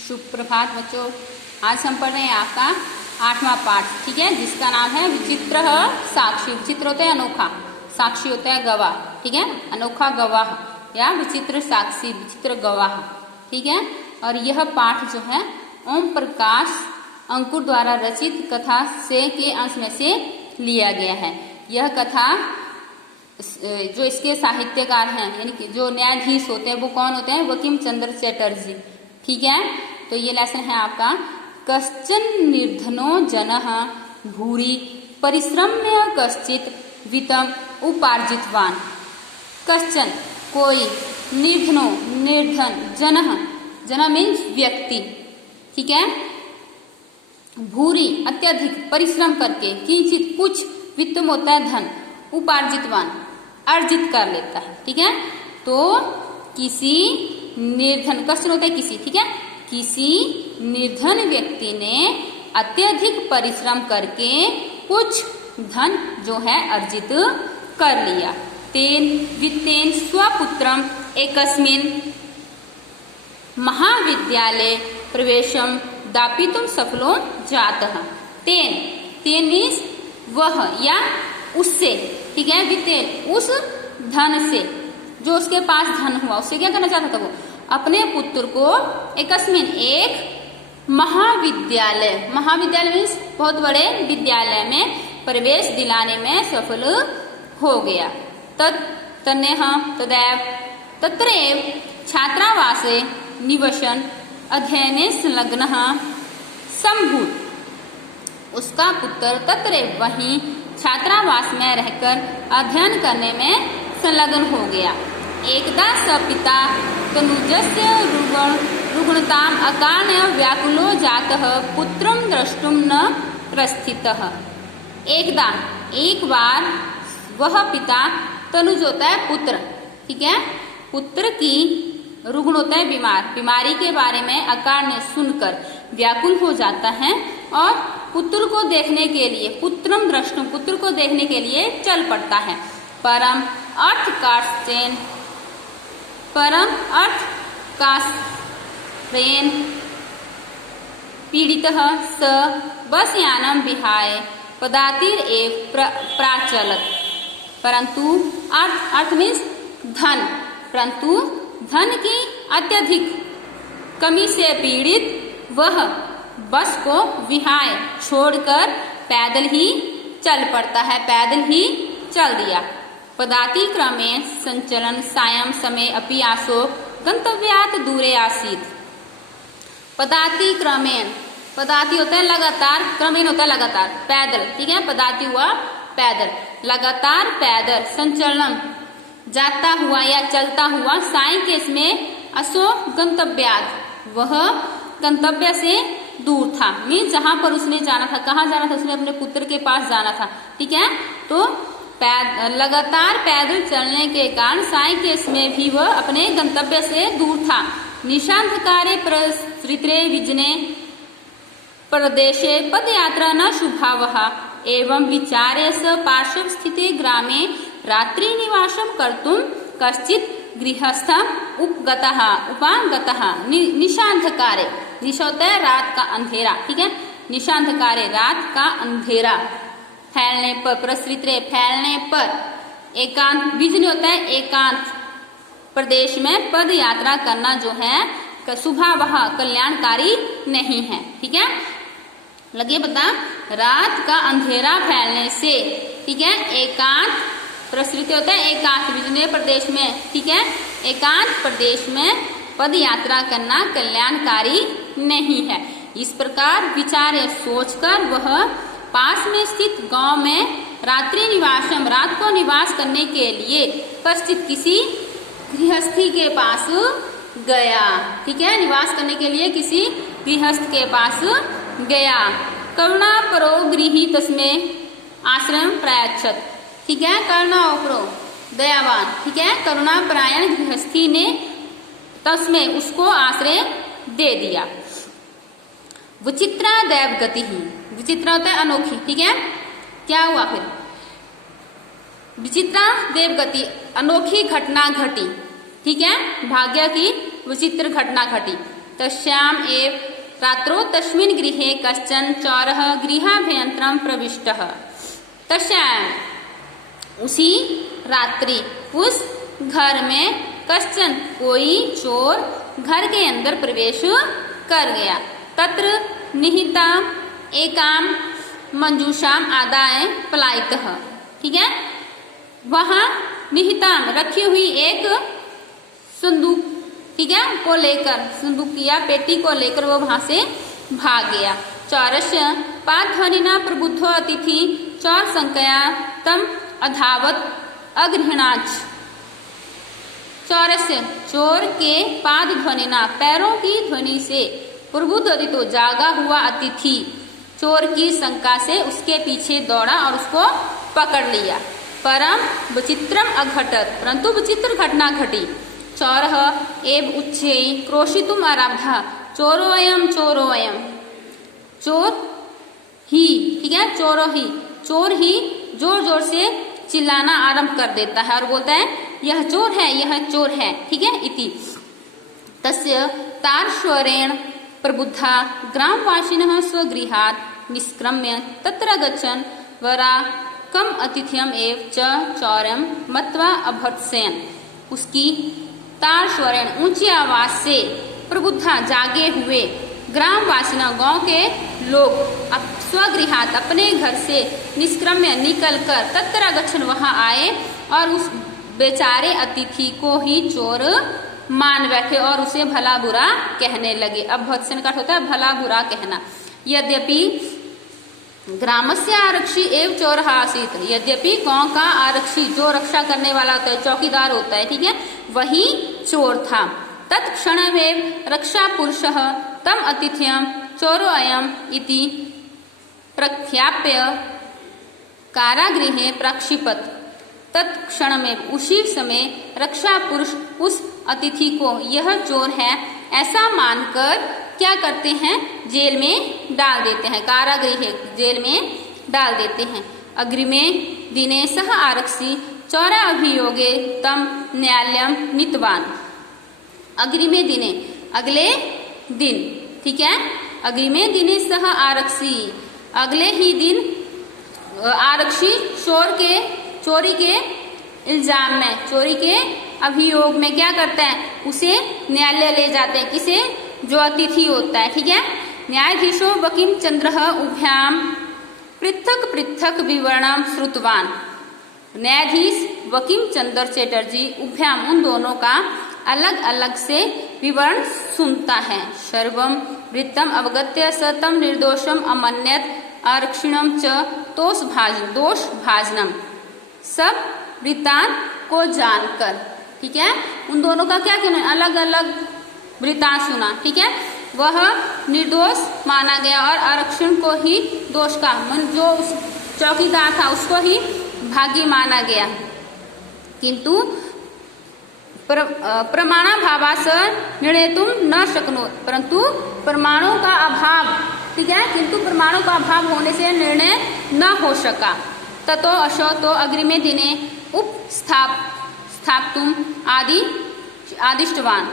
सुप्रभात बच्चों। आज हम पढ़ रहे हैं आपका 8वां पाठ, ठीक है, जिसका नाम है विचित्र साक्षी। विचित्र होता है अनोखा, साक्षी होता है गवाह, ठीक है। अनोखा गवाह या विचित्र साक्षी, विचित्र गवाह, ठीक है। और यह पाठ जो है ओम प्रकाश अंकुर द्वारा रचित कथा से के अंश में से लिया गया है। यह कथा जो इसके साहित्यकार हैं यानी कि जो न्यायाधीश होते हैं वो कौन होते हैं? बंकिम चंद्र चटर्जी, ठीक है। तो ये लेसन है आपका कश्चन निर्धनो जनः भूरि परिश्रम्य कश्चित वित्तम उपार्जितवान। कश्चन कोई, निर्धनो निर्धन, जनः जन मीन्स व्यक्ति, ठीक है। भूरि अत्यधिक, परिश्रम करके, किंचित कुछ, वित्तम होता है धन, उपार्जितवान अर्जित कर लेता है, ठीक है। तो किसी निर्धन, कश्चन होता है किसी, ठीक है, किसी निर्धन व्यक्ति ने अत्यधिक परिश्रम करके कुछ धन जो है अर्जित कर लिया। तेन वित्तेन स्वपुत्रम एकस्मिन् महाविद्यालय प्रवेशम दापितुम सफलो जातः। तेन, तेन मीन्स वह या उससे, ठीक है, वित्तेन उस धन से, जो उसके पास धन हुआ, उससे क्या करना चाहता था वो? अपने पुत्र को एकस्मिन एक महाविद्यालय, महाविद्यालय मीन्स बहुत बड़े विद्यालय में प्रवेश दिलाने में सफल हो गया। तन्नेह तदैव तत्रैव छात्रावासे निवसन अध्ययने संलग्नः संभूत। उसका पुत्र तत्रैव वहीं छात्रावास में रहकर अध्ययन करने में संलग्न हो गया। एकदा स पिता तनुजस्य रुग्णताम अकार्ण्य व्याकुलो जातः पुत्रं द्रष्टुम न प्रस्थितः। एकदा, एक बार वह पिता, तनुज होता है पुत्र, ठीक है, पुत्र की, रुग्ण होता है बीमार, बीमारी के बारे में अकार्ण्य सुनकर व्याकुल हो जाता है और पुत्र को देखने के लिए, पुत्रम द्रष्टुम, पुत्र को देखने के लिए चल पड़ता है। परम अर्थ काश्चेन, परम अर्थ काश्चेन पीड़ितः स बस यानम विहाय पदातिर एव प्राचलत। परंतु अर्थ, अर्थ मीन्स धन, परंतु धन की अत्यधिक कमी से पीड़ित वह बस को विहाय छोड़कर पैदल ही चल पड़ता है, पैदल ही चल दिया। पदाति क्रमेण संचलन सायं समय अपि आसो गंतव्यात् दूरे आसीत्। पदाति क्रमेण, पदाति होता है लगातार, क्रमेण होता है लगातार, पैदल, ठीक है, पदाति हुआ पैदल, लगातार पैदल, संचलन जाता हुआ या चलता हुआ, साई केस में असो गंतव्यात्, वह गंतव्य से दूर था, मीन्स जहां पर उसने जाना था, कहाँ जाना था? उसने अपने पुत्र के पास जाना था, ठीक है। तो लगातार पैदल चलने के कारण साई केस में भी वह अपने गंतव्य से दूर था। निशांतकारे प्रसृत्रे विजने प्रदेशे पदयात्रा न शुभावः एवं विचारे स पार्श्व स्थिते ग्रामे रात्रि निवासम कर्तुम कश्चित गृहस्थ उपागतः निशांतकारे, निशा होता है रात का अंधेरा, ठीक है, निशांतकारे रात का अंधेरा, फैलने पर, प्रसृत्रे फैलने पर, एकांत, विजन होता है एकांत प्रदेश में पद यात्रा करना जो है शुभावह कल्याणकारी नहीं है, ठीक है। लगे बता, रात का अंधेरा फैलने से, ठीक है, एकांत प्रसृति होता है एकांत, विजन प्रदेश में, ठीक है, एकांत प्रदेश में पद यात्रा करना कल्याणकारी नहीं है। इस प्रकार विचारे सोचकर वह पास में स्थित गांव में रात्रि निवासम, रात को निवास करने के लिए कश्चित किसी गृहस्थी के पास गया, ठीक है, निवास करने के लिए किसी गृहस्थ के पास गया। करुणा परो गृही तस्में आश्रम प्रायच्छत, ठीक है, करुणा परो दयावान, ठीक है, करुणा परायण गृहस्थी ने तस्में उसको आश्रय दे दिया। विचित्रा दैवगति ही, विचित्रा होता है अनोखी, ठीक है। क्या हुआ फिर? विचित्रा देवगति, अनोखी घटना घटी, ठीक है, भाग्य की विचित्र घटना घटी। तस्याम् एव रात्रौ तस्मिन् गृहे कश्चन चोरः गृहाभ्यन्तरं प्रविष्टः। तस्याम् उसी रात्रि उस घर में कश्चन कोई चोर घर के अंदर प्रवेश कर गया। तत्र निहिता एकाम मंजूषाम आदाय पलायितः। ठीक है, वहां निहिताम रखी हुई एक संदूक, ठीक है, को लेकर, संदूक या पेटी को लेकर वो वहां से भाग गया। चौरस्य पादध्वनिना प्रबुद्धो अतिथि चौर संकया तम अधावत अगृहणाच। चौरस्य चोर के पाद ध्वनिना पैरों की ध्वनि से प्रबुद्ध अतिथि जागा हुआ अतिथि चोर की शंका से उसके पीछे दौड़ा और उसको पकड़ लिया। परम विचित्रम अघटत, परंतु विचित्र घटना घटी। चौरः एव उच्चैः क्रोशितुम आरब्धः चोरोऽयं चोरोऽयं। चोर ही, ठीक है, चोर ही जोर जोर से चिल्लाना आरंभ कर देता है और बोलता है यह चोर है, यह चोर है। ठीक है, इति तस्य तारस्वरेण प्रबुद्धा ग्रामवासिनः स्वगृहात् निष्क्रम्य तत्र गच्छन् वरा कम अतिथ्यम एव च चौरम मत्वा अभत्सेन। उसकी तारस्वरेण ऊंची आवाज से प्रबुद्धा जागे हुए ग्रामवासिना गांव के लोग स्वगृहात अपने घर से निष्क्रम्य निकलकर तत्र गच्छन वहां आए और उस बेचारे अतिथि को ही चोर मान बैठे और उसे भला बुरा कहने लगे। अब भत्सन का होता है भला बुरा कहना। यद्यपि ग्रामस्य आरक्षी एवं चोर आसीत, यद्यपि गांव का आरक्षी जो रक्षा करने वाला होता है, चौकीदार होता है, ठीक है, वही चोर था। तत्क्षणमेव रक्षा पुरुषः तम अतिथ्यम चोरोऽयम् इति प्रख्याप्य कारागृहे प्रक्षिपत। तत्क्षण में उसी समय रक्षा पुरुष उस अतिथि को यह चोर है ऐसा मानकर क्या करते हैं, जेल में डाल देते हैं, कारागृह जेल में डाल देते हैं। अग्रिमे दिने सह आरक्षी चौर अभियोगे तम न्यायालयम नीतवान। अग्रिमे दिने, अगले दिन, ठीक है, अग्रिमे दिने सह आरक्षी, अगले ही दिन आरक्षी चोरी के इल्जाम में, चोरी के अभियोग में क्या करता है, उसे न्यायालय ले जाते हैं। किसे, जो अतिथि होता है, ठीक है। न्यायाधीशो बकिम चंद्र उभ्याम पृथक पृथक विवरणम श्रुतवान। न्यायाधीश बकिम चंद्र चैटर्जी उभ्याम उन दोनों का अलग अलग से विवरण सुनता है। सर्वम वृत्तम अवगत्य स तम निर्दोषम अमन्यत आरक्षिणम च दोष भाजनम। सब वृत्तांत को जानकर, ठीक है, उन दोनों का क्या कहना, अलग अलग वृत्तांत सुना, ठीक है, वह निर्दोष माना गया और आरक्षण को ही दोष का, जो उस चौकीदार था उसको ही भागी माना गया। किंतु प्रमाणाभावास निर्णेतुम न शक्नोत, परंतु प्रमाणों का अभाव, ठीक है, किंतु प्रमाणों का अभाव होने से निर्णय न हो सका। ततो अशो तो अग्रिमे दिने स्थापतुम आदिष्टवान।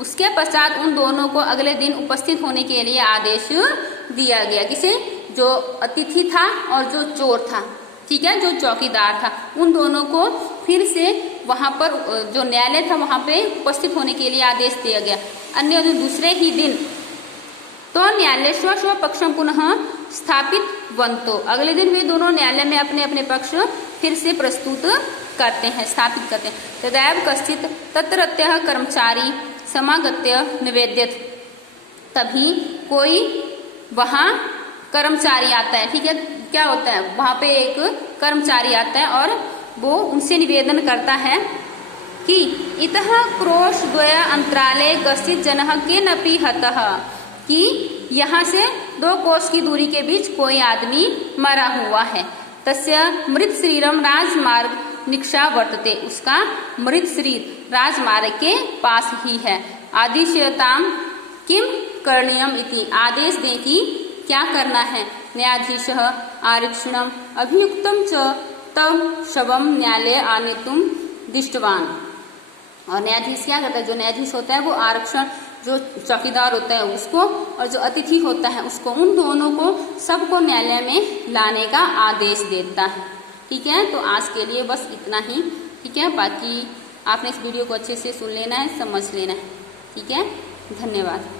उसके पश्चात उन दोनों को अगले दिन उपस्थित होने के लिए आदेश दिया गया। किसे, जो अतिथि था और जो चोर था, ठीक है, जो चौकीदार था, उन दोनों को फिर से वहां पर जो न्यायालय था वहां पे उपस्थित होने के लिए आदेश दिया गया। अन्य दूसरे ही दिन तो न्यायालय स्व पक्षम पुनः स्थापित वंतो। अगले दिन वे दोनों न्यायालय में अपने अपने पक्ष फिर से प्रस्तुत करते हैं, स्थापित करते हैं। तदैव कश्चित तत्रत्यः कर्मचारी समागत्य निवेद्यत। तभी कोई वहां कर्मचारी आता है, ठीक है, क्या होता है, वहां पे एक कर्मचारी आता है और वो उनसे निवेदन करता है कि इतः क्रोश द्वय अंतराले कश्चित जनः केनपि हतः, कि यहाँ से 2 कोस की दूरी के बीच कोई आदमी मरा हुआ है। तस्य मृत शरीरम राजमार्ग निक्षा वर्तते। उसका मृत शरीर राजमार्ग के पास ही है। आदिश्यताम किम करणीयम इति। आदेश दें कि क्या करना है। न्यायाधीशः आरक्षणम अभियुक्तम च तम शवम न्यायालय आनेतुम दिष्टवान। और न्यायाधीश क्या करता है, जो न्यायाधीश होता है वो आरक्षण जो चौकीदार होता है उसको और जो अतिथि होता है उसको, उन दोनों को सबको न्यायालय में लाने का आदेश देता है। ठीक है, तो आज के लिए बस इतना ही। ठीक है, बाकी आपने इस वीडियो को अच्छे से सुन लेना है, समझ लेना है। ठीक है, धन्यवाद।